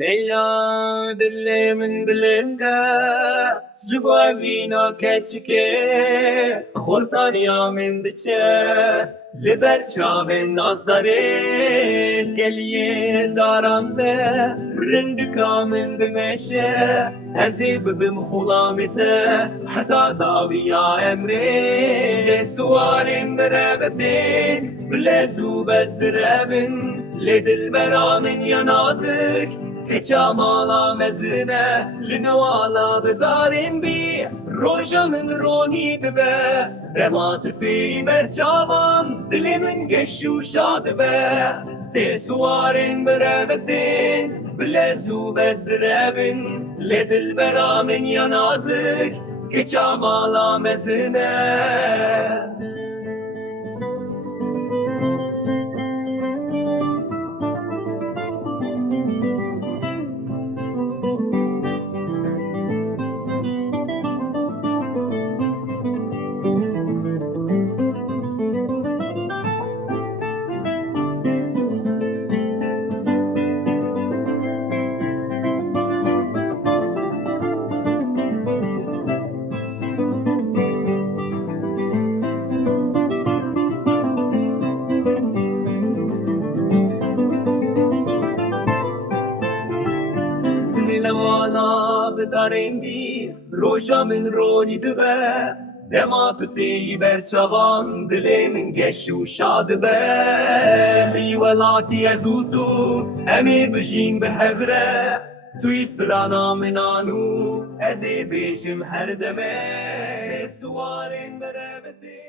Leyla dilê min bilind e, ji bo evîna keçikê, Xortaniya min diçe, li ber çavên nazdarê, geliyê daran te, Rindika min dimeşe, ez ê bibim xulamê te, Heta dawiya emirê, siwarên bi rêve tên, bilez û bez direvin, lê dilbera min ya nazik, Keça mala mezine, newala darên bî, Roja min ronî dibe, dema tupê berçavan, dilê min geş û şa dibe. Sê siwarên bi rêve tên, bilez û bez direvin, lê dilbera min ya nazik, Keça mala mezine. newala darên bî, Roja min ronî dibe, dema tupê berçavan, dilê min geş û şa dibe. Li welatî ez û tu, em ê bijîn bi hevre, Warê Stranan min anû, ez ê bêjim her deme, siwarên bi rêve tên.